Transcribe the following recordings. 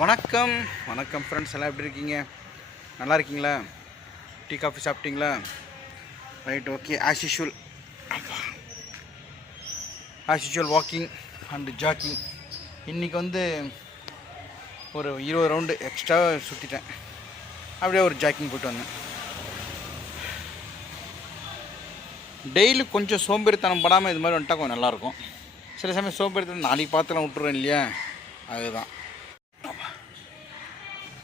வணக்கம் வணக்கம் ஃப்ரெண்ட்ஸ், எல்லாம் எப்படி இருக்கீங்க? நல்லா இருக்கீங்களா? டீ காஃபி சாப்பிட்டீங்களா? Right, okay. As usual walking and jogging. இன்றைக்கி வந்து ஒரு 20 ரவுண்டு எக்ஸ்ட்ரா சுற்றிட்டேன். அப்படியே ஒரு ஜாக்கிங் போய்ட்டு வந்தேன். டெய்லி கொஞ்சம் சோம்பேறித்தனம் படாமல் இது மாதிரி வந்துட்டால் கொஞ்சம் நல்லாயிருக்கும். சில சமயம் சோம்பேறித்தனம் நாளைக்கு பார்த்துலாம் விட்டுருவேன் இல்லையா, அதுதான்.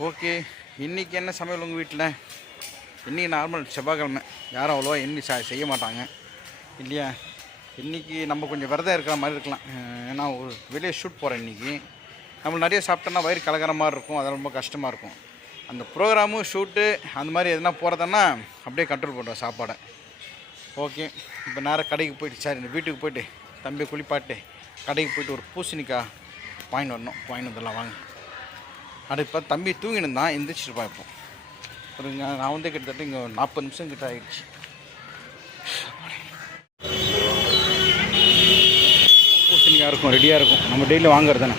ஓகே, இன்றைக்கி என்ன சமையல் உங்கள் வீட்டில்? இன்றைக்கி நார்மல் செவ்வாய்க்கிழமை, யாரும் அவ்வளோவா செய்ய மாட்டாங்க இல்லையா. இன்றைக்கி நம்ம கொஞ்சம் விரதம் இருக்கிற மாதிரி இருக்கலாம். ஏன்னா ஒரு வெளியே ஷூட் போகிறேன் இன்றைக்கி. நம்ம நிறைய சாப்பிட்டோன்னா வயிறு கலக்கிற மாதிரி இருக்கும், அதெல்லாம் ரொம்ப கஷ்டமாக இருக்கும். அந்த ப்ரோக்ராமு ஷூட்டு அந்த மாதிரி எதுனா போகிறதுன்னா அப்படியே கண்ட்ரோல் பண்ணுறோம் சாப்பாடை. ஓகே, இப்போ நேராக கடைக்கு போய்ட்டு, சார் இந்த வீட்டுக்கு போய்ட்டு தம்பியை குளிப்பாட்டு கடைக்கு போய்ட்டு ஒரு பூசணிக்காய் வாங்கிட்டு வரணும். வாங்கிட்டு வந்துடலாம் வாங்க. அது இப்போ தம்பி தூங்கினு தான் எந்திரிச்சிருப்பான். இப்போ ஒரு நான் வந்து கிட்டத்தட்ட இங்கே 40 நிமிஷம் கிட்ட ஆகிடுச்சு. பூசணிக்காய் இருக்கும், ரெடியாக இருக்கும். நம்ம டெய்லி வாங்குறது தானே.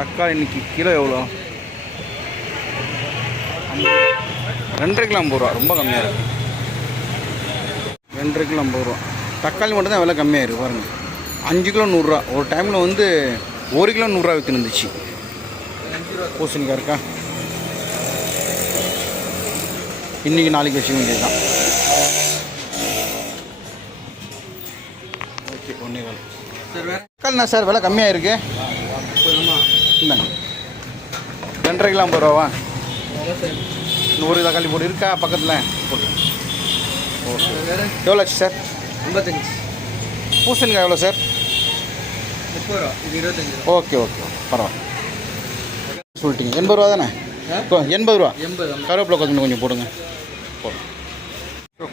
தக்காளி இன்றைக்கி கிலோ எவ்வளோ? 2.5 கிலோ 50 ரூபா, ரொம்ப கம்மியாக இருக்குது. 2.5 கிலோ 50 ரூபா. தக்காளி மட்டும் தான் விலை கம்மியாக இருக்குது பாருங்கள். 5 கிலோ 100 ரூபா. ஒரு டைமில் வந்து 1 கிலோ 100 ரூபா விற்று இருந்துச்சு. பூசணிக்காய் இருக்கா? இன்றைக்கி நாளைக்கு வச்சுக்க வேண்டியது தான். ஓகே, 1 கிலோ தக்காளிண்ணா சார் விலை கம்மியாக இருக்குது. இல்லைங்க, 2.5 கிலோ 50 ரூபாவா? 100 தக்காளி போட்டு இருக்கா பக்கத்தில் போட்டு. ஓகே, எவ்வளோ ஆச்சு சார்? 55. பூசணிக்காய் எவ்வளோ சார்? 30 ரூபா. 25. ஓகே ஓகே, பரவாயில்ல சொல்லிட்டீங்க. 80 ரூபா தானே? 80 ரூபா. கருவேப்பிலை கொத்தமல்லி கொஞ்சம் போடுங்க.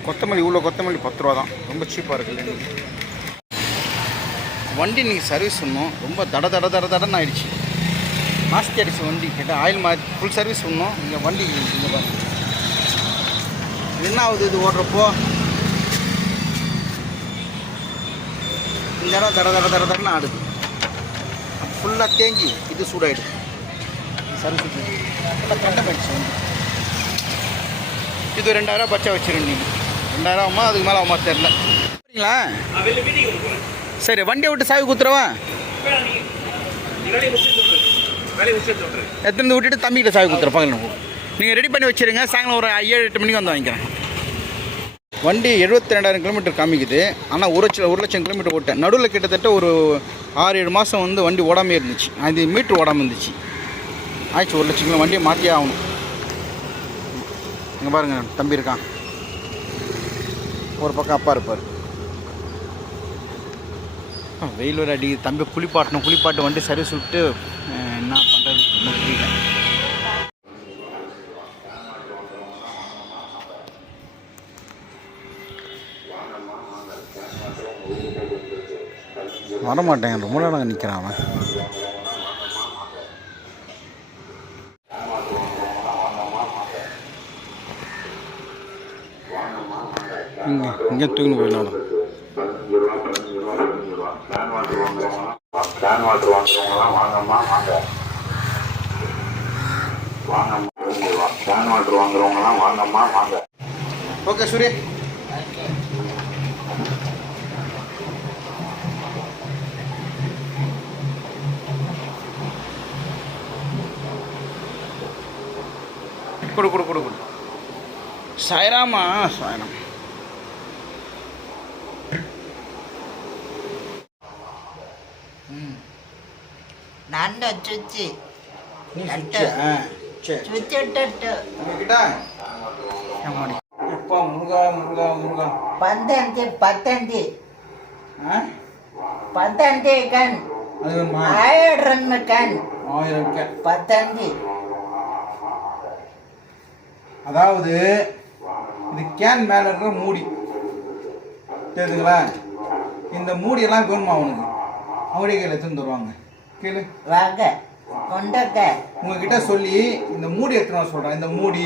கொத்தமல்லி இவ்வளோ கொத்தமல்லி 10 ரூபா தான், ரொம்ப சீப்பாக இருக்குது. வண்டி இன்றைக்கி சர்வீஸ் பண்ணணும். ரொம்ப தடன்னு ஆகிடுச்சு. நாஸ்தி அடிச்சு வண்டி. கேட்டால் ஆயில் மாற்றி ஃபுல் சர்வீஸ் பண்ணணும். இங்கே வண்டி இங்கே பாருங்க என்ன ஆகுது இது ஓடுறப்போ. இந்த இடம் தடன்னு ஆடுது. ஃபுல்லாக தேங்கி இது சூடாகிடுது. சர்வீஸ் கண்ட போயிடுச்சு வண்டி. இது 2000 பச்சை வச்சிருங்க. நீங்கள் 2000 ஆகுமா, அதுக்கு மேலே ஆகுமா தெரில. சரிங்களா? சரி, வண்டியை விட்டு சாவி குத்துறவா? எத்தனை விட்டுட்டு தம்பிக்கிட்ட சாவி குத்துறப்பாங்க. நீங்கள் ரெடி பண்ணி வச்சுருங்க. சாயங்காலம் ஒரு 7-8 மணிக்கு வந்து வாங்கிக்கிறேன். வண்டி 72,000 கிலோமீட்டர் காமிக்குது. ஆனால் 1 லட்சம் கிலோமீட்டர் ஓட்டேன். நடுவில் கிட்டத்தட்ட ஒரு 6-7 மாதம் வந்து வண்டி ஓடாமே இருந்துச்சு. அது மீட்ரு ஓடாமல் இருந்துச்சு. ஆயிடுச்சு 1 லட்சம் கிலோ. வண்டியை மாற்றியே ஆகணும். இங்கே பாருங்கள், தம்பி இருக்கான் ஒரு பக்கம், அப்பா இருப்பார். வெயில் வர அடி. தம்பி குளிப்பாட்டு வண்டி சர்வீஸ் விட்டு என்ன பண்ணுறது புரியல. வரமாட்டேன், ரொம்ப நேரம் நிற்கிறான் அவன். இங்கே தூக்கின்னு போயிடலாம். ஓகே சூரிய, கொடு. சாய்ராமா, சாய்ராம். நான் சுச்சி நீ சுச்சி. சரி சுச்சி கிட்டா எப்பா முருகா. 15 கண். அது 1000 கண். 1000 கண். 15. அதாவது இது கேன் மேலே இருக்கிற மூடி தெரியுதுங்களா? இந்த மூடியெல்லாம் வேணுமா அவனுக்கு? அவனுடைய கையில் எடுத்துன்னு தருவாங்க. கேளு வாங்க கொண்டக்க. உங்ககிட்ட சொல்லி இந்த மூடி எடுத்துன்னு சொல்கிறேன். இந்த மூடி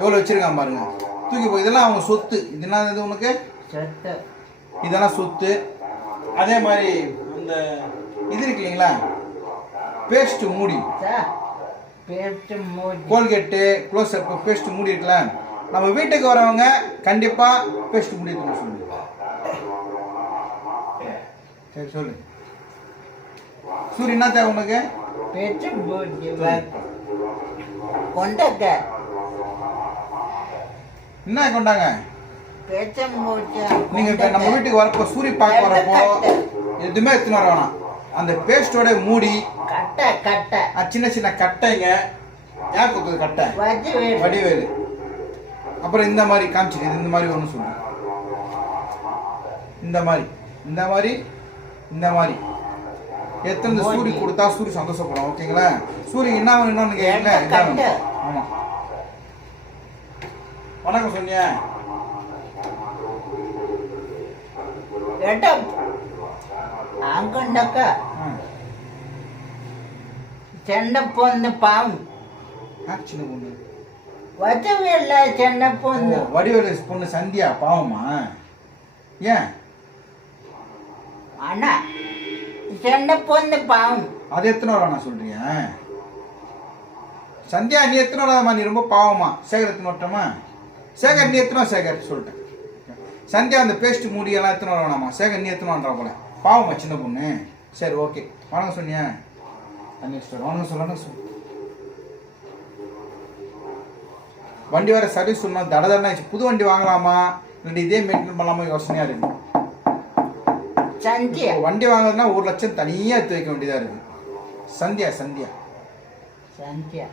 எவ்வளோ வச்சுருக்கான் பாருங்க. தூக்கி போய் இதெல்லாம் அவங்க சொத்து. இதெல்லாம் இது உனக்கு சொத்து. இதெல்லாம் சொத்து. அதே மாதிரி அந்த இது இருக்கு இல்லைங்களா, பேஸ்ட் மூடி, பேஸ்ட் மூடி, கோல்கேட்டு, க்ளோஸ் அப், பேஸ்ட் மூடி இருக்குல்ல, நம்ம வீட்டுக்கு வரவங்க கண்டிப்பா பேஸ்ட் மூடி எடுத்துன்னு சொல்லு. சரி சொல்லு சூரி, என்ன தேவை உனக்கு? பேஸ்ட் மூடி, கொண்டக்காய், என்ன கொண்டாங்க? பேஸ்ட் மூடி. நீங்க இப்ப நம்ம வீட்டுக்கு வரப்போ, சூரி பார்க்க வரப்போ எதுவுமே எடுத்துன்னு வர வேணாம். அந்த பேஸ்டோட மூடி, கட்டை கட்டை, சின்ன சின்ன கட்டைங்க, யார் கொடுத்தது கட்டை? வடிவேலு. அப்புறம் இந்த மாதிரி காமிச்சிட்டு, இந்த மாதிரி ஒன்று சொல்லு, இந்த மாதிரி இந்த மாதிரி இந்த மாதிரி எத்தனை சூரி கொடுத்தா சூரி சந்தோஷப்படும். ஓகேங்களா? சூரி என்ன வேணும், இன்னொன்று கேட்கல. ஆமா, வணக்கம் சொன்னியா? அங்கண்டக்க சின்ன பொண்ணு பாவம், சின்ன பொண்ணு வடிவேல சின்ன பொண்ணு, வடிவேலு பொண்ணு சந்தியா பாவமா? ஏன்? அண்ணா சின்ன பொண்ணு பாவம். அது எத்தனை வர நான் சொல்றியா? சந்தியா நீ எத்தனை வராதம்மா, நீ ரொம்ப பாவமா. சேகர் எத்தனை வரட்டமா? சேகர் நீ எத்தனை? சேகர் சொல்லிட்டேன். சந்தியா அந்த பேஸ்ட் மூடி எல்லாம் எத்தனை வர வேணாமா? சேகர் நீ எத்தனை வரா போல, பாவமா சின்ன பொண்ணு. சரி ஓகே, வணக்கம் சொன்னியா? வணக்கம் சொல்லணும். வண்டி வர சர்வீஸ் சொன்னா தடதடனா புது வண்டி வாங்கலாமா இல்லை இதே மெயின்டைன் பண்ணலாமா யோசனையா இருக்கு. சந்தியா வண்டி வாங்குறதுனா 1 லட்சம் தனியா எடுத்து வைக்க வேண்டியதா இருக்கு. சந்தியா சந்தியா சந்தியா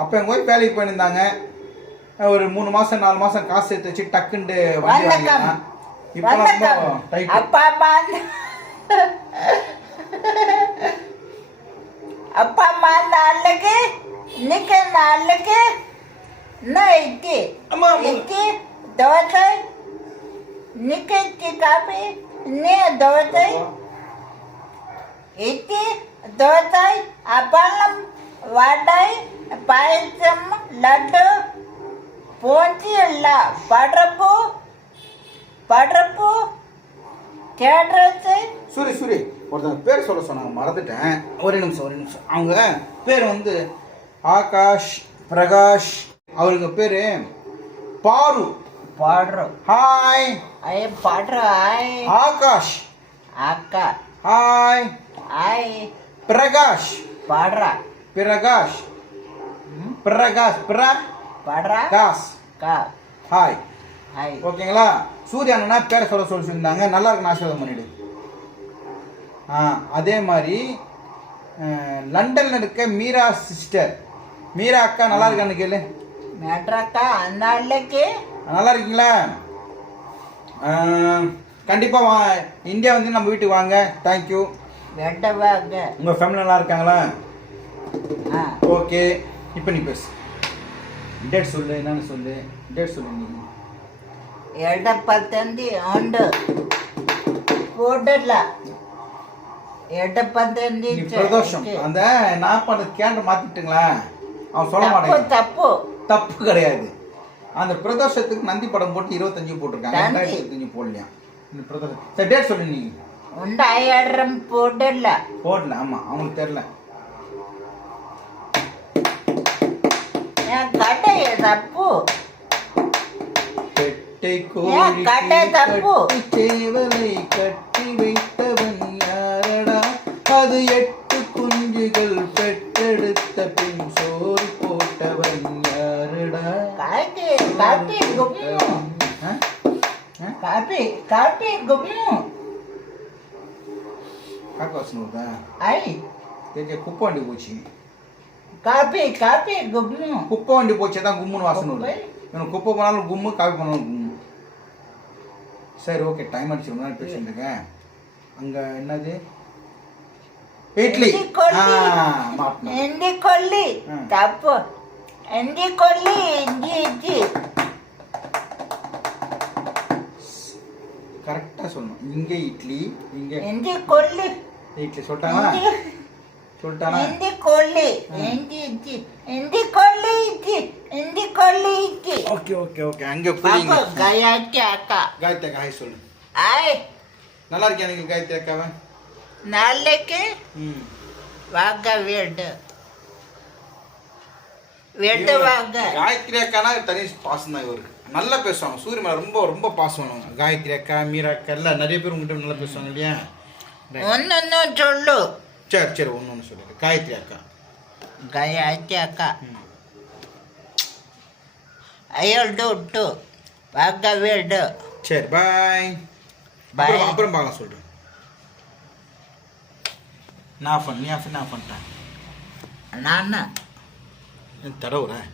அப்ப எங்க போய் வேலைக்கு போயிருந்தாங்க. ஒரு 3 மாசம் 4 மாசம் காசு சேர்த்து வச்சு டக்குண்டு வண்டி வாங்கிக்கலாம். இப்போ ரொம்ப டைட். அப்பா அம்மா நாளைக்கு இன்னைக்கு நாளைக்கு இட்லி இட்லி தோசை, இன்னைக்கு இட்லி காபி, இன்னும் தோசை, இட்லி தோசை, அப்பளம், வடை, பாயசம், லட்டு, பூஞ்சி எல்லாம், படப்பு, கேட்ரஸு. சூரி ஒருத்தங்க பேர் சொல்ல சொன்னாங்க, மறந்துட்டேன். ஒரு நிமிஷம். அவங்க பேர் வந்து ஆகாஷ் பிரகாஷ். அவருக்கு பேரு பாரு. ஹாய். ஹாய். ஆகாஷ். அக்கா. ஹாய். பிரகாஷ். பிரகாஷ். ஹாய். ஓகேங்களா? சூர்யா அண்ணா பேரை சொல்லியிருந்தாங்க. நல்லா இருக்குன்னு ஆசீர்வாதம் பண்ணிடு. அதே மாதிரி லண்டன்ல இருக்க மீரா சிஸ்டர், மீரா அக்கா நல்லா இருக்கான்னு கேளு. மேட்ராக்கா அண்ணாளுக்கு நல்லா இருக்கீங்களா? கண்டிப்பா இந்தியா வந்து நம்ம வீட்டுக்கு வாங்க. தேங்க்யூ. உங்க ஃபேமிலி நல்லா இருக்காங்களா? ஓகே, இப்போ நீ பேசு. டேட் சொல்லு, என்னன்னு சொல்லு. டேட் சொல்லு. நீ 18 ஆண்டு போடல. 18 பிரதோஷம். அந்த நான் பண்ண கேண்டர் மாத்திட்டுங்களா? அவன் சொல்ல மாட்டேன். தப்பு கிடையாது. அந்த பிரதோஷத்துக்கு நந்தி படம் போட்டு 25 போட்டிருக்காங்க. 25 போடலையா? சரி டேட் சொல்லு. நீ 1000 போடல. ஆமா, அவங்களுக்கு தெரியல. கடை தப்பு. கடை தப்பு. சேவலை கட்டி வைத்தவன் யாரடா? அது 8 குஞ்சுகள் பெற்றெடுத்த பின் சோறு போட்டவன் யாரடா? காப்பி குப்பியும் காக்காசுனதா? குப்பை வண்டி போச்சு. காப்பி குப்பியும் குப்பை வண்டி போச்சு தான் கும்முன்னு வாசனை வருது. எனக்கு குப்பை போனாலும் கும்மு, காப்பி போனாலும் கும்மு. சரி ஓகே, டைம் அடிச்சு ரொம்ப நேரம் பேசிட்டு இருக்கேன். அங்க என்னது? இட்லி. கொல்லி தப்பு. கொல்லி இஞ்சி கரெக்டா சொல்லணும். இங்க இட்லி, இங்க கொல்லி. இட்லி சொல்லிட்டானா? ஓகே. அங்க புரியுங்க. காயத்ரி அக்கா. காயத்ரி அக்கா ஹாய் சொல்லு. நல்லா இருக்கியா நீங்க? காயத்ரி அக்காவை நாளைக்கு ம் வாங்க வீடு வீடு வாங்க. காயத்ரி அக்கானா தனி பாசம் தான் இவருக்கு. நல்லா பேசுவாங்க. சூரிய மேலே ரொம்ப ரொம்ப பாசம் பண்ணுவாங்க. காயத்ரி அக்கா, மீரா அக்கா எல்லாம் நிறைய பேர் உங்கள்கிட்ட நல்லா பேசுவாங்க இல்லையா? ஒன்று சொல்லு. சரி சரி, ஒன்று சொல்லிடு. காயத்ரி அக்கா. காயத்ரி அக்கா. ஐயோடு விட்டு வாங்க வீடு. சரி பாய். பாய். அப்புறம் பார்க்கலாம் சொல்கிறேன். நான் பண்ணிட்டேன். நான் தடவுறேன்.